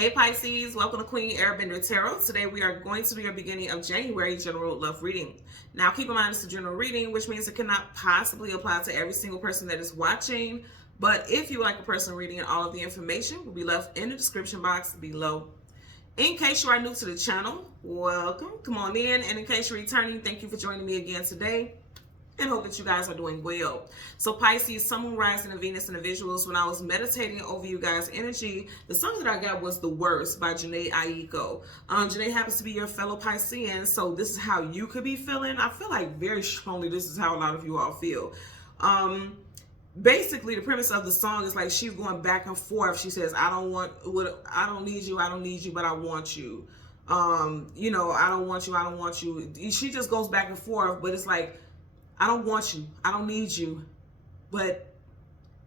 Hey Pisces, welcome to Queen Airbender Tarot. Today we are going to do your beginning of January general love reading. Now keep in mind it's a general reading, which means it cannot possibly apply to every single person that is watching. But if you would like a personal reading, and all of the information will be left in the description box below. In case you are new to the channel, welcome. Come on in. And in case you're returning, thank you for joining me again today. And hope that you guys are doing well. So Pisces, Sun, Moon, Rising, and Venus, and the visuals. When I was meditating over you guys' energy, the song that I got was The Worst by Janae Aiko. Janae happens to be your fellow Piscean, so this is how you could be feeling. I feel like very strongly this is how a lot of you all feel. Basically, the premise of the song is like she's going back and forth. She says, I don't need you, but I want you. You know, I don't want you. She just goes back and forth, but it's like, I don't want you. I don't need you. But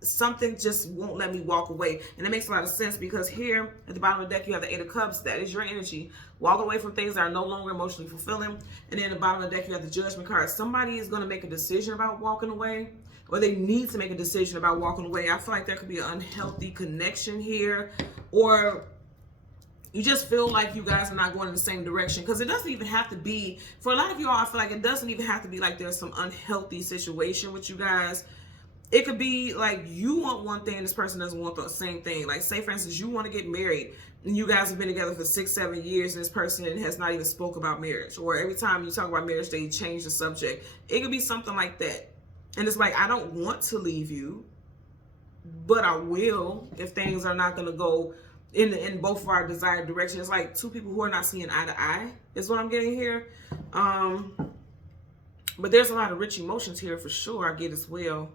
something just won't let me walk away. And it makes a lot of sense because here at the bottom of the deck, you have the Eight of Cups. That is your energy. Walk away from things that are no longer emotionally fulfilling. And then at the bottom of the deck, you have the Judgment card. Somebody is going to make a decision about walking away, or they need to make a decision about walking away. I feel like there could be an unhealthy connection here, or you just feel like you guys are not going in the same direction. Because it doesn't even have to be, for a lot of you all, I feel like it doesn't even have to be like there's some unhealthy situation with you guys. It could be like you want one thing, this person doesn't want the same thing. Like say, for instance, you want to get married and you guys have been together for 6-7 years and this person has not even spoke about marriage. Or every time you talk about marriage, they change the subject. It could be something like that. And it's like, I don't want to leave you, but I will if things are not going to go in both of our desired directions. It's like two people who are not seeing eye to eye is what I'm getting here. But there's a lot of rich emotions here for sure. I get as well.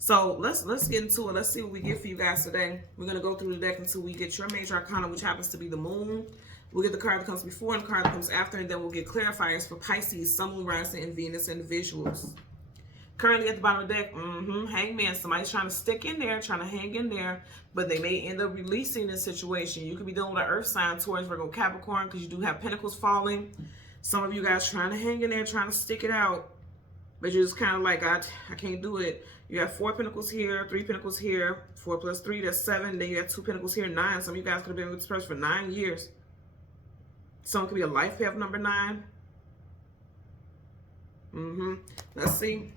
So let's get into it. Let's see what we get for you guys today. We're gonna go through the deck until we get your major arcana, which happens to be the moon. We'll get the card that comes before and the card that comes after, and then we'll get clarifiers for Pisces, Sun, Moon, Rising, and Venus individuals. Currently at the bottom of the deck, Hangman. Somebody's trying to stick in there, trying to hang in there, but they may end up releasing this situation. You could be dealing with an earth sign, Taurus, Virgo, Capricorn, because you do have pentacles falling. Some of you guys trying to hang in there, trying to stick it out, but you're just kind of like, I can't do it. You have 4 pentacles here, 3 pentacles here, 4 plus 3, that's 7. Then you have 2 pentacles here, 9. Some of you guys could have been with this person for 9 years. Someone could be a life path number 9. Let's see.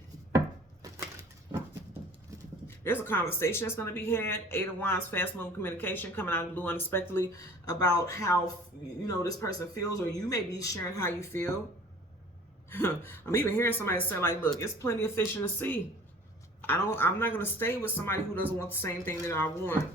There's a conversation that's going to be had. 8 of Wands, fast moving communication coming out of the blue unexpectedly about how, you know, this person feels, or you may be sharing how you feel. I'm even hearing somebody say like, look, it's plenty of fish in the sea. I'm not going to stay with somebody who doesn't want the same thing that I want.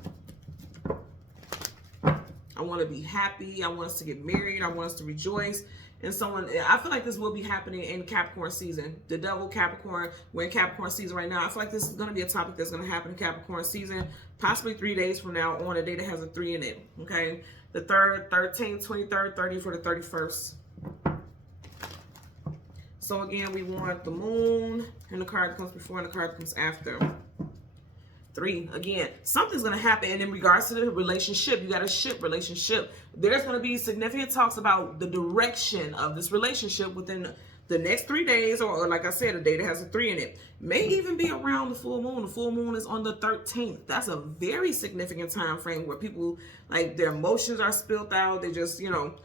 I want to be happy. I want us to get married. I want us to rejoice. And I feel like this will be happening in Capricorn season. The Devil, Capricorn, we're in Capricorn season right now. I feel like this is going to be a topic that's going to happen in Capricorn season, possibly 3 days from now on, a day that has a 3 in it. Okay, the 3rd, 13th, 23rd, 30th, or the 31st. So again, we want the moon and the card that comes before and the card that comes after. 3, again, something's going to happen. And in regards to the relationship, you got a ship relationship. There's going to be significant talks about the direction of this relationship within the next 3 days, or like I said, a day that has a 3 in it. May even be around the full moon. The full moon is on the 13th. That's a very significant time frame where people, like, their emotions are spilled out. They just, you know,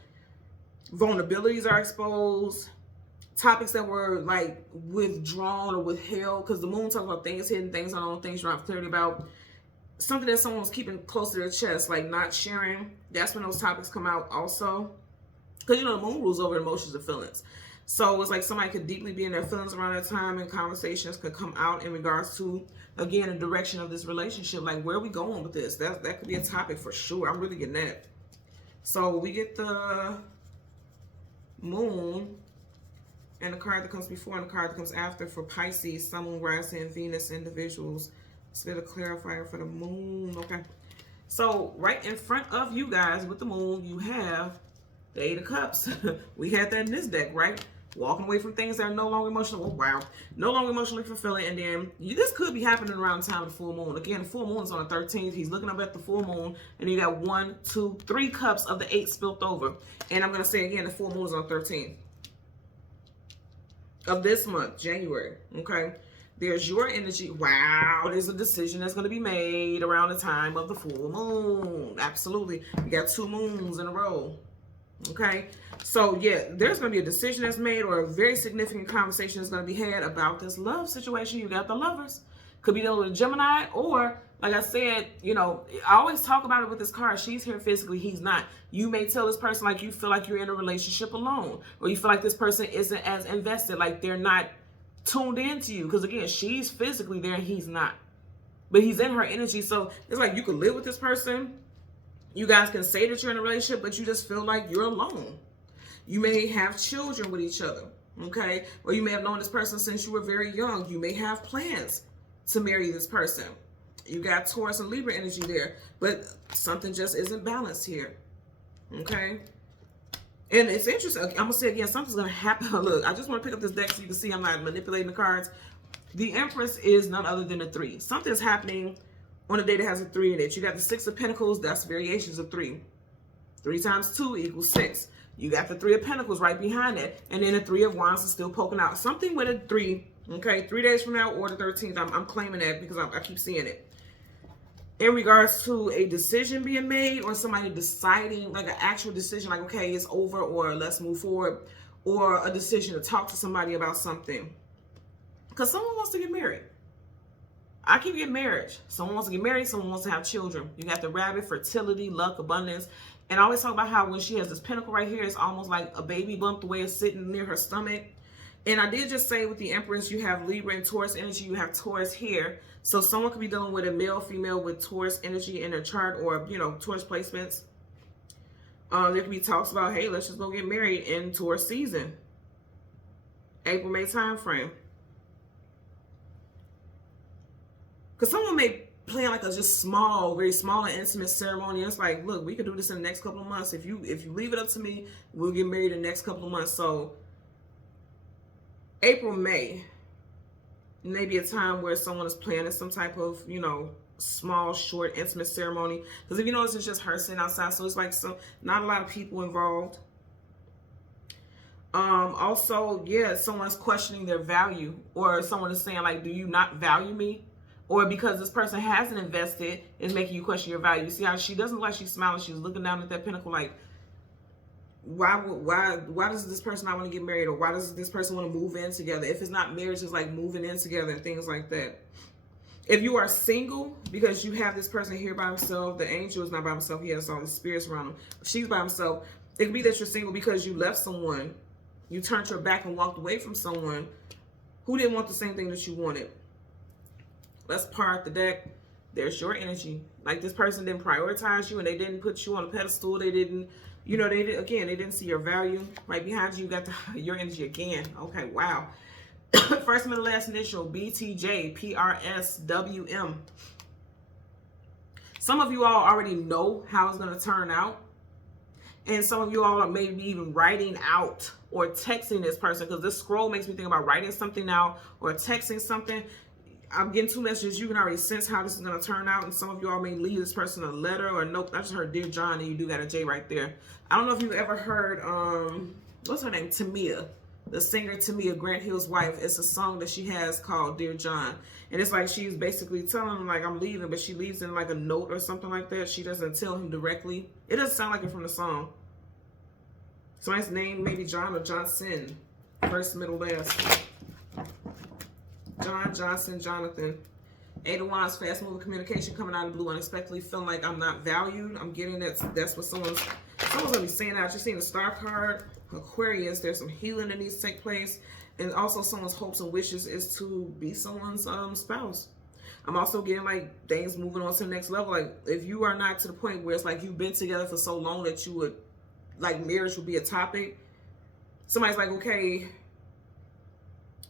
vulnerabilities are exposed. Topics that were like withdrawn or withheld, because the moon talks about things hidden, things unknown, things you don't have clarity about. Something that someone's keeping close to their chest, like not sharing. That's when those topics come out also. Because, you know, the moon rules over emotions and feelings. So it's like somebody could deeply be in their feelings around that time, and conversations could come out in regards to, again, the direction of this relationship. Like, where are we going with this? That could be a topic for sure. I'm really getting that. So we get the moon and the card that comes before and the card that comes after for Pisces, Sun, Moon, Rising, and Venus individuals. Let's get a clarifier for the moon. Okay. So right in front of you guys with the moon, you have the 8 of Cups. We had that in this deck, right? Walking away from things that are no longer emotional. Oh, wow. No longer emotionally fulfilling. And then this could be happening around the time of the full moon. Again, the full moon is on the 13th. He's looking up at the full moon. And you got 1, 2, 3 cups of the 8 spilt over. And I'm going to say again, the full moon is on the 13th. Of this month, January, okay? There's your energy. Wow, there's a decision that's going to be made around the time of the full moon. Absolutely. You got 2 moons in a row. Okay, so yeah, there's going to be a decision that's made, or a very significant conversation is going to be had about this love situation. You got the Lovers. Could be dealing with a Gemini, or like I said, you know, I always talk about it with this card. She's here physically, he's not. You may tell this person like you feel like you're in a relationship alone, or you feel like this person isn't as invested, like they're not tuned into you. Because again, she's physically there and he's not, but he's in her energy. So it's like you could live with this person. You guys can say that you're in a relationship, but you just feel like you're alone. You may have children with each other, okay? Or you may have known this person since you were very young. You may have plans to marry this person. You got Taurus and Libra energy there, but something just isn't balanced here, okay? And it's interesting. I'm going to say again, something's going to happen. Look, I just want to pick up this deck so you can see I'm not manipulating the cards. The Empress is none other than a 3. Something's happening on a day that has a 3 in it. You got the 6 of Pentacles. That's variations of 3. 3 times 2 equals 6. You got the 3 of Pentacles right behind it. And then the 3 of Wands is still poking out. Something with a 3, okay? 3 days from now or the 13th. I'm claiming that because I keep seeing it. In regards to a decision being made, or somebody deciding, like an actual decision, like, okay, it's over, or let's move forward, or a decision to talk to somebody about something. Because someone wants to get married. I keep getting marriage. Someone wants to get married, someone wants to have children. You got the Rabbit, fertility, luck, abundance. And I always talk about how when she has this pentacle right here, it's almost like a baby bump, the way it's sitting near her stomach. And I did just say with the Empress, you have Libra and Taurus energy. You have Taurus here. So someone could be dealing with a male, female with Taurus energy in their chart, or, you know, Taurus placements. There could be talks about, hey, let's just go get married in Taurus season. April, May time frame. Because someone may plan like a just small, very small and intimate ceremony. It's like, look, we could do this in the next couple of months. If you leave it up to me, we'll get married in the next couple of months. So April, May, maybe a time where someone is planning some type of, you know, small, short, intimate ceremony. Because if you notice, it's just her sitting outside. So it's like not a lot of people involved. Also, yeah, someone's questioning their value, or someone is saying like, do you not value me? Or because this person hasn't invested, is making you question your value. You see how she doesn't look like she's smiling. She's looking down at that pentacle like, why does this person not want to get married? Or why does this person want to move in together? If it's not marriage, it's like moving in together and things like that. If you are single, because you have this person here by himself, the angel is not by himself. He has all the spirits around him. She's by himself. It could be that you're single because you left someone. You turned your back and walked away from someone who didn't want the same thing that you wanted. Let's part the deck. There's your energy. Like this person didn't prioritize you, and they didn't put you on a pedestal. They didn't, you know, they didn't see your value. Right behind you, you got your energy again. Okay, wow. First, middle, last initial, BTJ, PRSWM. Some of you all already know how it's going to turn out. And some of you all are maybe even writing out or texting this person, because this scroll makes me think about writing something out or texting something. I'm getting 2 messages. You can already sense how this is going to turn out. And some of you all may leave this person a letter or a note. I just heard Dear John, and you do got a J right there. I don't know if you've ever heard, what's her name? Tamia. The singer Tamia, Grant Hill's wife. It's a song that she has called Dear John. And it's like she's basically telling him, like, I'm leaving, but she leaves in like a note or something like that. She doesn't tell him directly. It doesn't sound like it from the song. Somebody's name, maybe John or Johnson. First, middle, last. John, Johnson, Jonathan. 8 of Wands, fast moving communication coming out of the blue unexpectedly, feeling like I'm not valued. I'm getting that's what someone's gonna be saying out. You're seeing the Star card, Aquarius. There's some healing that needs to take place, and also someone's hopes and wishes is to be someone's spouse. I'm also getting like things moving on to the next level. Like if you are not to the point where it's like you've been together for so long that you would like marriage would be a topic. Somebody's like, okay,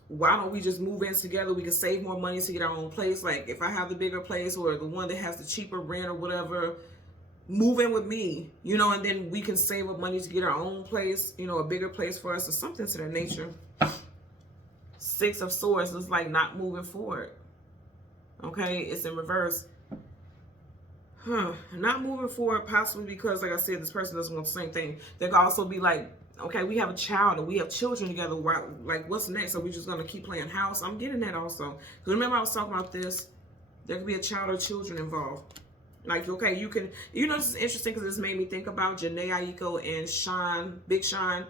why don't we just move in together? We can save more money to get our own place. Like if I have the bigger place or the one that has the cheaper rent or whatever, move in with me, you know, and then we can save up money to get our own place, you know, a bigger place for us or something to that nature. 6 of Swords is like not moving forward. Okay, it's in reverse. Not moving forward, possibly because, like I said, this person doesn't want the same thing. There could also be like Okay, we have a child, or we have children together. Like, what's next? Are we just going to keep playing house? I'm getting that also. Because remember I was talking about this. There could be a child or children involved. Like, okay, you can, you know, this is interesting because this made me think about Janae Aiko and Sean, Big Sean.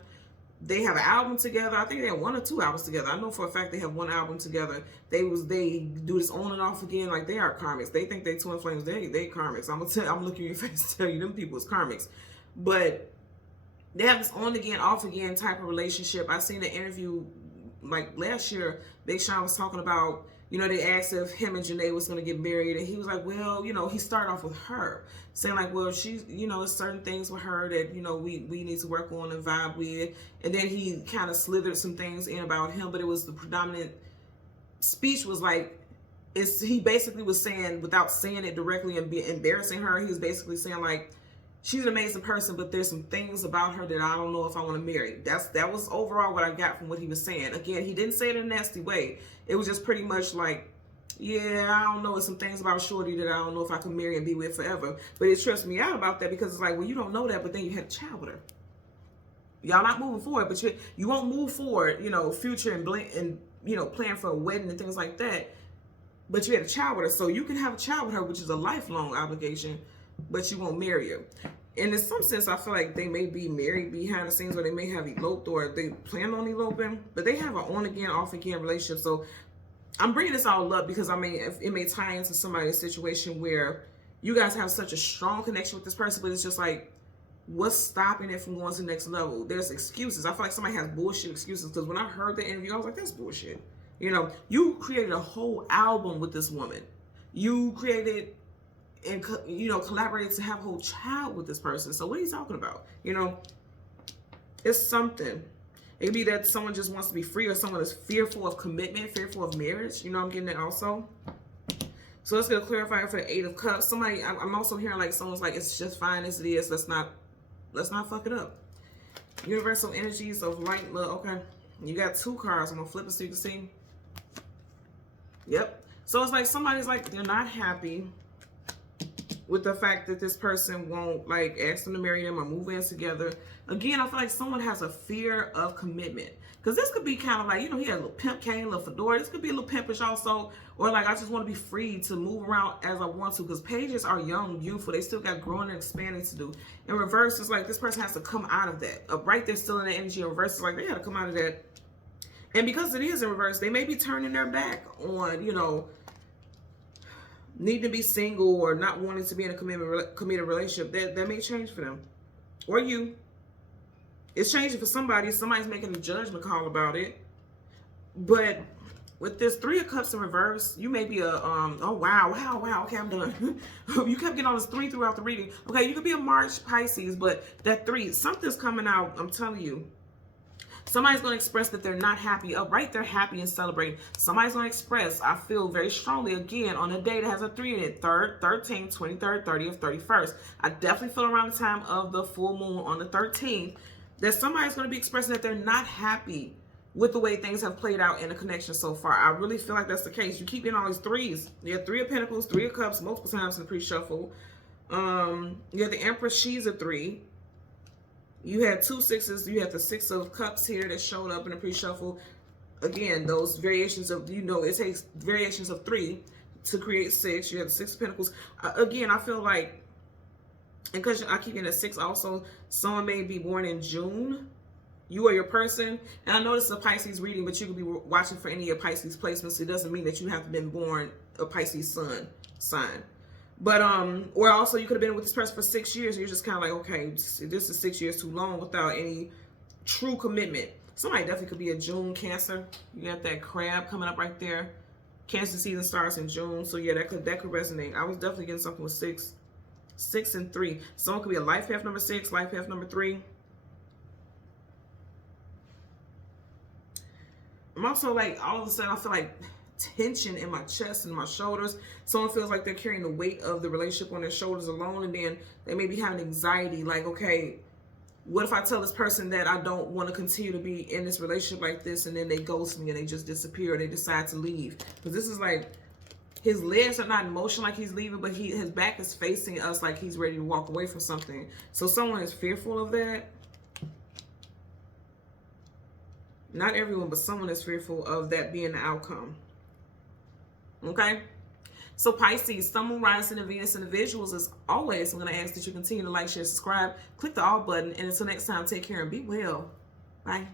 They have an album together. I think they have 1 or 2 albums together. I know for a fact they have 1 album together. They do this on and off again. Like, they are karmics. They think they twin flames. They karmics. I'm looking in your face to tell you, them people is karmics. But they have this on again, off again type of relationship. I seen an interview like last year. Big Sean was talking about, you know, they asked if him and Janae was going to get married, and he was like, well, you know, he started off with her, saying like, well, she's, you know, there's certain things with her that, you know, we need to work on and vibe with. And then he kind of slithered some things in about him, but it was the predominant speech was like, he basically was saying, without saying it directly and be embarrassing her, he was basically saying like, she's an amazing person, but there's some things about her that I don't know if I want to marry. That was overall what I got from what he was saying. Again, he didn't say it in a nasty way. It was just pretty much like, yeah, I don't know. There's some things about Shorty that I don't know if I can marry and be with forever. But it trips me out about that because it's like, well, you don't know that, but then you had a child with her. Y'all not moving forward, but you won't move forward, you know, future and you know, plan for a wedding and things like that. But you had a child with her, so you can have a child with her, which is a lifelong obligation, but you won't marry her. And in some sense, I feel like they may be married behind the scenes, or they may have eloped, or they plan on eloping, but they have an on-again, off-again relationship. So I'm bringing this all up because, I mean, it may tie into somebody's situation where you guys have such a strong connection with this person, but it's just like, what's stopping it from going to the next level? There's excuses. I feel like somebody has bullshit excuses, because when I heard the interview, I was like, that's bullshit. You know, you created a whole album with this woman. You created and, you know, collaborated to have a whole child with this person. So what are you talking about? You know, it's something. It could be that someone just wants to be free, or someone is fearful of commitment, fearful of marriage. You know, I'm getting that also. So let's get a clarifier for the 8 of Cups. Somebody, I'm also hearing like someone's like, it's just fine as it is. Let's not fuck it up. Universal energies of light, love. Okay, you got 2 cards. I'm gonna flip it so you can see. Yep. So it's like somebody's like, they're not happy with the fact that this person won't like ask them to marry them or move in together. Again, I feel like someone has a fear of commitment, because this could be kind of like, you know, he had a little pimp cane, a little fedora. This could be a little pimpish also, or like, I just want to be free to move around as I want to, because pages are young, beautiful. They still got growing and expanding to do. In reverse, it's like this person has to come out of that. Right, they're still in the energy. In reverse, it's like they got to come out of that. And because it is in reverse, they may be turning their back on, you know, needing to be single or not wanting to be in a committed relationship. That may change for them. Or you. It's changing for somebody. Somebody's making a judgment call about it. But with this 3 of Cups in reverse, you may be a, oh, wow, okay, I'm done. You kept getting on this 3 throughout the reading. Okay, you could be a March Pisces, but that 3, something's coming out, I'm telling you. Somebody's going to express that they're not happy. Right, they're happy and celebrating. Somebody's going to express, I feel very strongly, again, on a day that has a 3 in it, 3rd, 13th, 23rd, 30th, 31st. I definitely feel around the time of the full moon on the 13th, that somebody's going to be expressing that they're not happy with the way things have played out in the connection so far. I really feel like that's the case. You keep getting all these 3s. You have 3 of Pentacles, 3 of Cups, multiple times in the pre-shuffle. You have the Empress, she's a 3. You had 2 6s. You had the 6 of Cups here that showed up in the pre-shuffle. Again, those variations of, you know, it takes variations of 3 to create 6. You have the 6 of Pentacles. Again, I feel like, and because I keep getting a 6 also, someone may be born in June. You or your person. And I know this is a Pisces reading, but you could be watching for any of your Pisces placements. It doesn't mean that you have to been born a Pisces sun sign. But, or also you could have been with this person for 6 years, and you're just kind of like, okay, this is 6 years too long without any true commitment. Somebody definitely could be a June Cancer. You got that crab coming up right there. Cancer season starts in June. So yeah, that could resonate. I was definitely getting something with 6 and 3. Someone could be a life path number 6, life path number 3. I'm also like, all of a sudden I feel like tension in my chest and my shoulders. Someone feels like they're carrying the weight of the relationship on their shoulders alone, and then they may be having anxiety, like, okay, what if I tell this person that I don't want to continue to be in this relationship like this, and then they ghost me and they just disappear, or they decide to leave? Because this is like, his legs are not in motion like he's leaving, but his back is facing us like he's ready to walk away from something. So someone is fearful of that. Not everyone, but someone is fearful of that being the outcome. Okay? So Pisces, Sun, Moon, Rising, and Venus individuals, as always, I'm going to ask that you continue to like, share, subscribe, click the all button, and until next time, take care and be well. Bye.